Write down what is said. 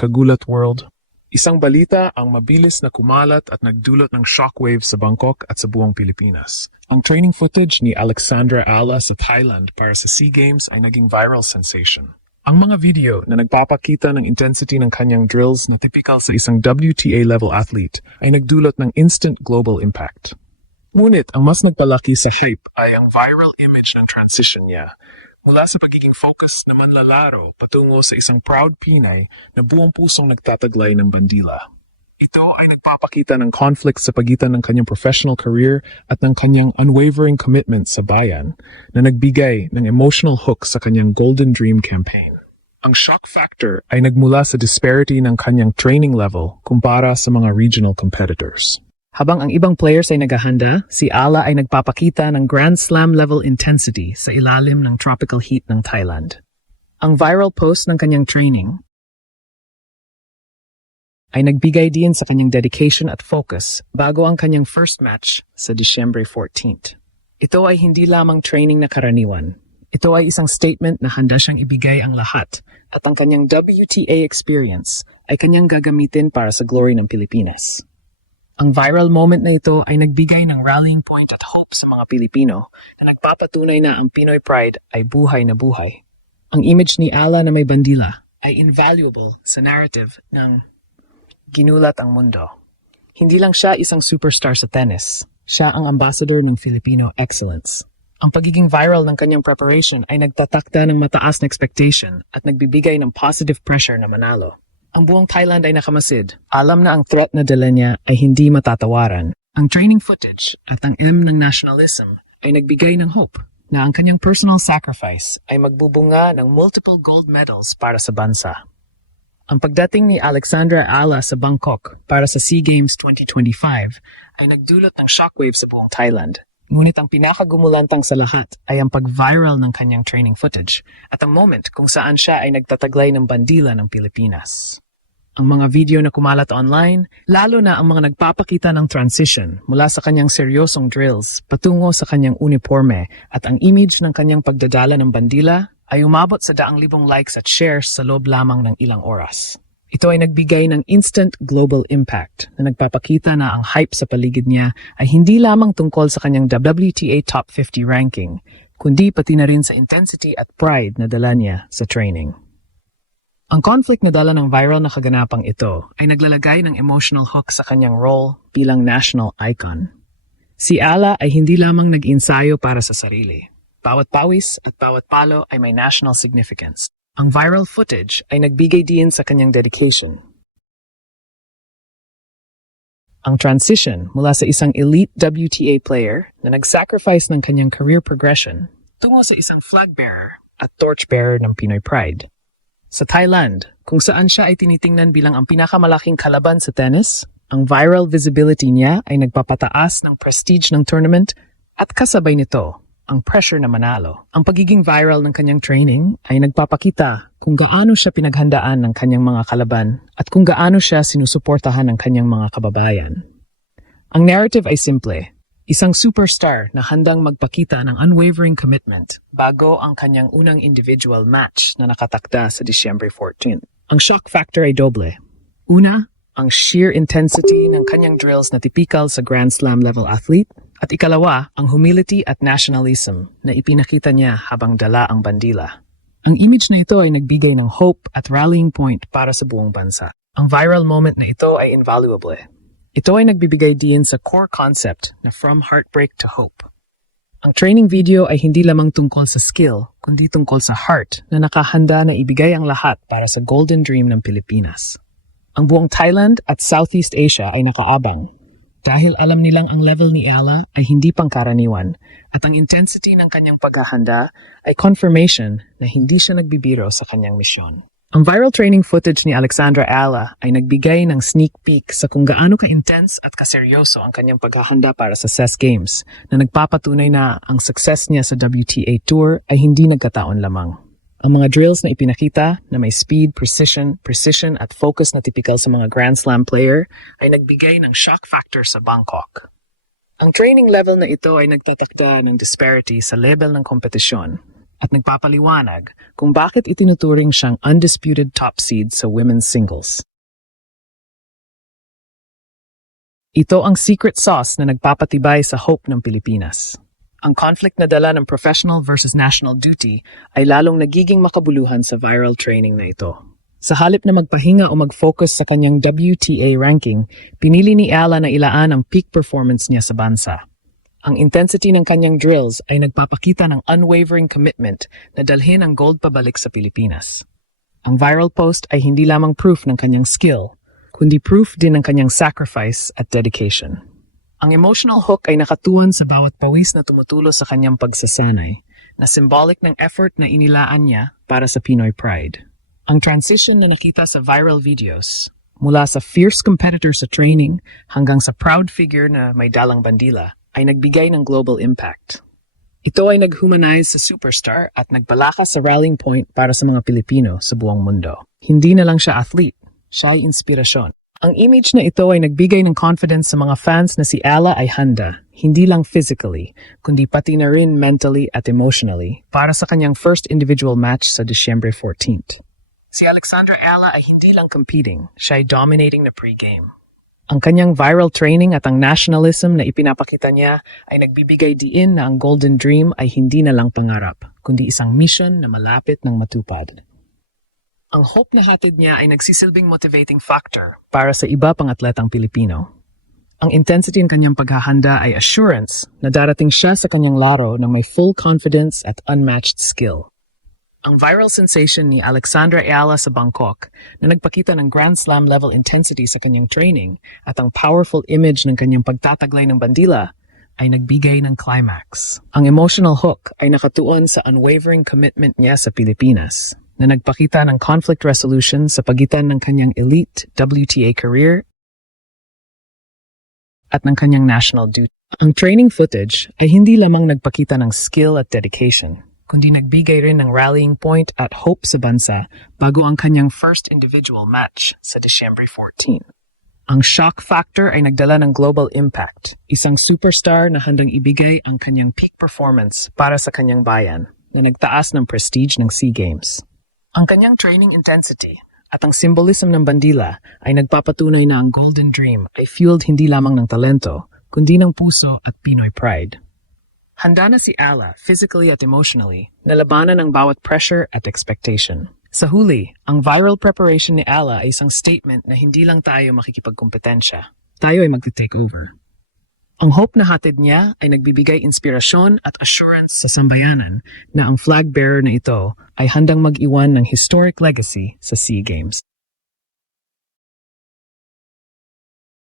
Kagulat World. Isang balita ang mabilis na kumalat at nagdulot ng shockwave sa Bangkok at sa buong Pilipinas. Ang training footage ni Alexandra Ala sa Thailand para sa SEA Games ay naging viral sensation. Ang mga video na nagpapakita ng intensity ng kanyang drills na typical sa isang WTA-level athlete ay nagdulot ng instant global impact. Ngunit ang mas nagpalaki sa hype ay ang viral image ng transition niya. Mula sa pagiging focus na manlalaro patungo sa isang proud Pinay na buong pusong nagtataglay ng bandila. Ito ay nagpapakita ng conflict sa pagitan ng kanyang professional career at ng kanyang unwavering commitment sa bayan na nagbigay ng emotional hook sa kanyang Golden Dream campaign. Ang shock factor ay nagmula sa disparity ng kanyang training level kumpara sa mga regional competitors. Habang ang ibang players ay naghahanda, si Ala ay nagpapakita ng Grand Slam level intensity sa ilalim ng tropical heat ng Thailand. Ang viral post ng kanyang training ay nagbigay din sa kanyang dedication at focus bago ang kanyang first match sa Disyembre 14. Ito ay hindi lamang training na karaniwan. Ito ay isang statement na handa siyang ibigay ang lahat at ang kanyang WTA experience ay kanyang gagamitin para sa glory ng Pilipinas. Ang viral moment na ito ay nagbigay ng rallying point at hope sa mga Pilipino na nagpapatunay na ang Pinoy pride ay buhay na buhay. Ang image ni Ala na may bandila ay invaluable sa narrative ng ginulat ang mundo. Hindi lang siya isang superstar sa tennis, siya ang ambassador ng Filipino excellence. Ang pagiging viral ng kanyang preparation ay nagtatakda ng mataas na expectation at nagbibigay ng positive pressure na manalo. Ang buong Thailand ay nakamasid. Alam na ang threat na dala niya ay hindi matatawaran. Ang training footage at ang M ng nationalism ay nagbigay ng hope na ang kanyang personal sacrifice ay magbubunga ng multiple gold medals para sa bansa. Ang pagdating ni Alexandra Ala sa Bangkok para sa SEA Games 2025 ay nagdulot ng shockwave sa buong Thailand. Ngunit ang pinakagumulantang sa lahat ay ang pag-viral ng kanyang training footage at ang moment kung saan siya ay nagtataglay ng bandila ng Pilipinas. Ang mga video na kumalat online, lalo na ang mga nagpapakita ng transition mula sa kanyang seryosong drills patungo sa kanyang uniforme at ang image ng kanyang pagdadala ng bandila ay umabot sa daang-libong likes at shares sa loob lamang ng ilang oras. Ito ay nagbigay ng instant global impact na nagpapakita na ang hype sa paligid niya ay hindi lamang tungkol sa kanyang WTA Top 50 ranking, kundi pati na rin sa intensity at pride na dala niya sa training. Ang conflict na dala ng viral na kaganapang ito ay naglalagay ng emotional hook sa kanyang role bilang national icon. Si Ala ay hindi lamang nag-insayo para sa sarili. Bawat pawis at bawat palo ay may national significance. Ang viral footage ay nagbigay din sa kanyang dedication. Ang transition mula sa isang elite WTA player na nag-sacrifice ng kanyang career progression tungo sa isang flag bearer at torchbearer ng Pinoy pride. Sa Thailand, kung saan siya ay tinitingnan bilang ang pinakamalaking kalaban sa tennis, ang viral visibility niya ay nagpapataas ng prestige ng tournament at kasabay nito ang pressure na manalo. Ang pagiging viral ng kanyang training ay nagpapakita kung gaano siya pinaghandaan ng kanyang mga kalaban at kung gaano siya sinusuportahan ng kanyang mga kababayan. Ang narrative ay simple, isang superstar na handang magpakita ng unwavering commitment bago ang kanyang unang individual match na nakatakda sa Disyembre 14. Ang shock factor ay doble. Una, ang sheer intensity ng kanyang drills na typical sa Grand Slam level athlete. At ikalawa, ang humility at nationalism na ipinakita niya habang dala ang bandila. Ang image na ito ay nagbigay ng hope at rallying point para sa buong bansa. Ang viral moment na ito ay invaluable. Ito ay nagbibigay din sa core concept na from heartbreak to hope. Ang training video ay hindi lamang tungkol sa skill, kundi tungkol sa heart na nakahanda na ibigay ang lahat para sa Golden Dream ng Pilipinas. Ang buong Thailand at Southeast Asia ay nakaabang. Dahil alam nilang ang level ni Ala ay hindi pangkaraniwan at ang intensity ng kanyang paghahanda ay confirmation na hindi siya nagbibiro sa kanyang misyon. Ang viral training footage ni Alexandra Ala ay nagbigay ng sneak peek sa kung gaano ka-intense at kaseryoso ang kanyang paghahanda para sa SEA Games na nagpapatunay na ang success niya sa WTA Tour ay hindi nagkataon lamang. Ang mga drills na ipinakita na may speed, precision at focus na typical sa mga Grand Slam player ay nagbigay ng shock factor sa Bangkok. Ang training level na ito ay nagtatakda ng disparity sa level ng kompetisyon at nagpapaliwanag kung bakit itinuturing siyang undisputed top seed sa women's singles. Ito ang secret sauce na nagpapatibay sa hope ng Pilipinas. Ang conflict na dala ng professional versus national duty ay lalong nagiging makabuluhan sa viral training na ito. Sa halip na magpahinga o mag-focus sa kanyang WTA ranking, pinili ni Ala na ilaan ang peak performance niya sa bansa. Ang intensity ng kanyang drills ay nagpapakita ng unwavering commitment na dalhin ang gold pabalik sa Pilipinas. Ang viral post ay hindi lamang proof ng kanyang skill, kundi proof din ng kanyang sacrifice at dedication. Ang emotional hook ay nakatuon sa bawat pawis na tumutulo sa kanyang pagsasanay, na symbolic ng effort na inilaan niya para sa Pinoy pride. Ang transition na nakita sa viral videos, mula sa fierce competitor sa training hanggang sa proud figure na may dalang bandila, ay nagbigay ng global impact. Ito ay naghumanize sa superstar at nagpalakas sa rallying point para sa mga Pilipino sa buong mundo. Hindi na lang siya athlete, siya ay inspirasyon. Ang image na ito ay nagbigay ng confidence sa mga fans na si Ala ay handa, hindi lang physically, kundi pati na rin mentally at emotionally, para sa kanyang first individual match sa Disyembre 14th. Si Alexandra Ala ay hindi lang competing, siya ay dominating na pre-game. Ang kanyang viral training at ang nationalism na ipinapakita niya ay nagbibigay diin na ang Golden Dream ay hindi na lang pangarap, kundi isang mission na malapit ng matupad. Ang hope na hatid niya ay nagsisilbing motivating factor para sa iba pang atletang Pilipino. Ang intensity ng kanyang paghahanda ay assurance na darating siya sa kanyang laro ng may full confidence at unmatched skill. Ang viral sensation ni Alexandra Ayala sa Bangkok na nagpakita ng Grand Slam level intensity sa kanyang training at ang powerful image ng kanyang pagtataglay ng bandila ay nagbigay ng climax. Ang emotional hook ay nakatuon sa unwavering commitment niya sa Pilipinas, na nagpakita ng conflict resolution sa pagitan ng kanyang elite WTA career at ng kanyang national duty. Ang training footage ay hindi lamang nagpakita ng skill at dedication, kundi nagbigay rin ng rallying point at hope sa bansa bago ang kanyang first individual match sa Disyembre 14. Ang shock factor ay nagdala ng global impact, isang superstar na handang ibigay ang kanyang peak performance para sa kanyang bayan, na nagtaas ng prestige ng SEA Games. Ang kanyang training intensity at ang symbolism ng bandila ay nagpapatunay na ang Golden Dream ay fueled hindi lamang ng talento, kundi ng puso at Pinoy pride. Handa na si Ala, physically at emotionally, na labanan ang bawat pressure at expectation. Sa huli, ang viral preparation ni Ala ay isang statement na hindi lang tayo makikipagkompetensya. Tayo ay magte-take over. Ang hope na hatid niya ay nagbibigay inspirasyon at assurance sa sambayanan na ang flag bearer na ito ay handang mag-iwan ng historic legacy sa SEA Games.